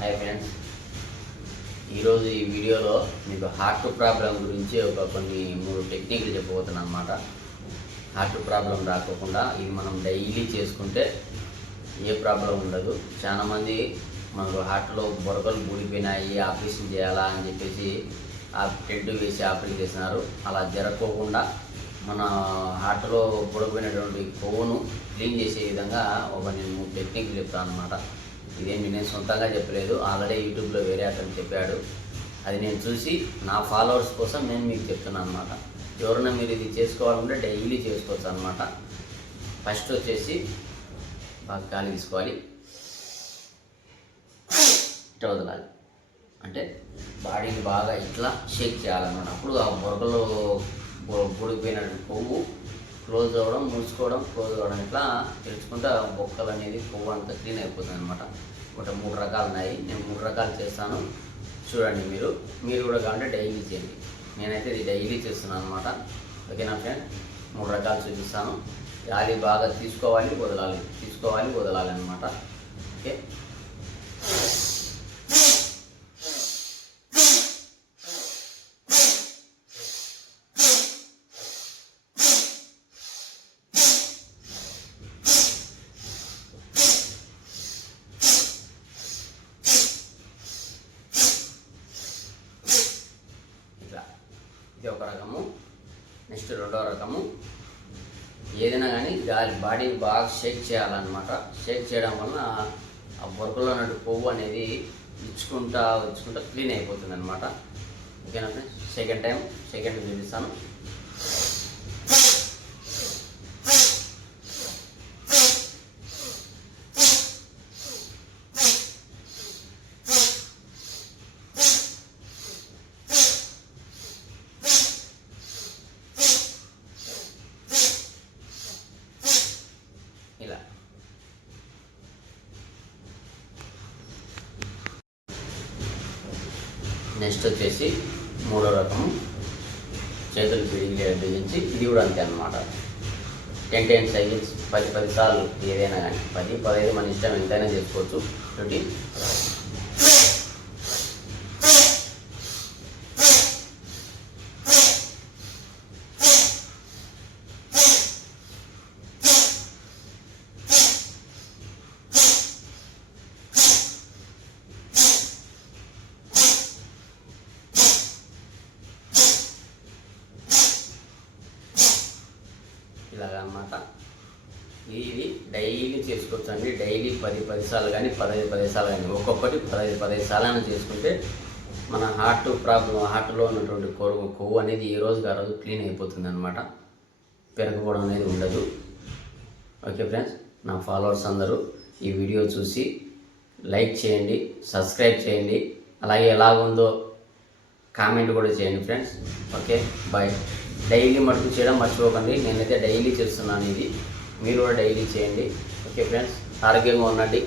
Hi friends, ఈరోజు ఈ వీడియోలో మీకు హార్ట్ ప్రాబ్లం గురించి కొన్ని 3 టెక్నిక్లు చెప్పబోతున్నాను అన్నమాట. హార్ట్ ప్రాబ్లం రాకోకుండా ఇది మనం డైలీ చేసుకుంటే ఏ ప్రాబ్లం ఉండదు. చాలామంది మనకు హార్ట్లో బొరకలు బూడిపోయినాయి, ఆపరేషన్ చేయాలా అని చెప్పేసి ఆ టెంట్ వేసి ఆపరేషన్ చేసినారు. అలా జరగకోకుండా మన హార్ట్లో బుడపోయినటువంటి కొవ్వును క్లీన్ చేసే విధంగా నేను 3 టెక్నిక్లు చెప్తాను అన్నమాట. ఇదేమి నేను సొంతంగా చెప్పలేదు, ఆల్రెడీ యూట్యూబ్లో వేరే అతను చెప్పాడు. అది నేను చూసి నా ఫాలోవర్స్ కోసం నేను మీకు చెప్తున్నాను అనమాట. ఎవరైనా మీరు ఇది చేసుకోవాలంటే డైలీ చేసుకోవచ్చు అనమాట. ఫస్ట్ వచ్చేసి బాగా గాలి తీసుకోవాలి, ఇట్లా వదలాలి, అంటే బాడీని బాగా ఇట్లా షేక్ చేయాలన్నమాట. అప్పుడు ఆ బొరకలో బుడిపోయిన కొవ్వు క్లోజ్ అవ్వడం, మూసుకోవడం, క్లోజ్ అవ్వడం, ఇట్లా తెలుసుకుంటే బొక్కలు అనేది కొవ్వు అంతా క్లీన్ అయిపోతుంది అనమాట. ఒక 3 రకాలు ఉన్నాయి, నేను 3 రకాలు చేస్తాను, చూడండి. మీరు కూడా కావాలంటే డైలీ చేయండి. నేనైతే ఇది డైలీ చేస్తున్నాను అనమాట. ఓకేనా ఫ్రెండ్? 3 రకాలు చూపిస్తాను. గాలి బాగా తీసుకోవాలి, వదలాలి అనమాట. ఓకే, ఇది ఒక రకము. నెక్స్ట్ రెండో రకము, ఏదైనా కానీ బాడీని బాగా షేక్ చేయాలన్నమాట. షేక్ చేయడం వలన ఆ బొరకలో ఉన్నట్టు కొవ్వు అనేది ఇచ్చుకుంటా క్లీన్ అయిపోతుంది అనమాట. ఓకేనా ఫ్రెండ్స్? సెకండ్ చూపిస్తాను. ఇలా నెక్స్ట్ వచ్చేసి మూడో రకము, చేతులు బిగించి, ఇది కూడా అంతే అన్నమాట. 10 సైకిల్స్ 10 సార్లు, ఏదైనా కానీ 10, 15 మన ఇష్టం, ఎంతైనా చేసుకోవచ్చు. రొటీన్ ఇలాగా అన్నమాట. ఇది డైలీ చేసుకోవచ్చు అండి. డైలీ 10 సార్లు కానీ 15 సార్లు కానీ, ఒక్కొక్కటి 15 సార్లు చేసుకుంటే మన హార్ట్లో ఉన్నటువంటి కొవ్వు అనేది ఈ రోజుకి ఆ రోజు క్లీన్ అయిపోతుంది అనమాట. పెరగకపోవడం అనేది ఉండదు. ఓకే ఫ్రెండ్స్, నా ఫాలోవర్స్ అందరూ ఈ వీడియో చూసి లైక్ చేయండి, సబ్స్క్రైబ్ చేయండి, అలాగే ఎలాగుందో కామెంట్ కూడా చేయండి ఫ్రెండ్స్. Okay, bye. డైలీ మటుకు చేయడం మర్చిపోకండి. నేనైతే డైలీ చేస్తున్నాను ఇది, మీరు కూడా డైలీ చేయండి. ఓకే ఫ్రెండ్స్, ఆరోగ్యంగా ఉండండి.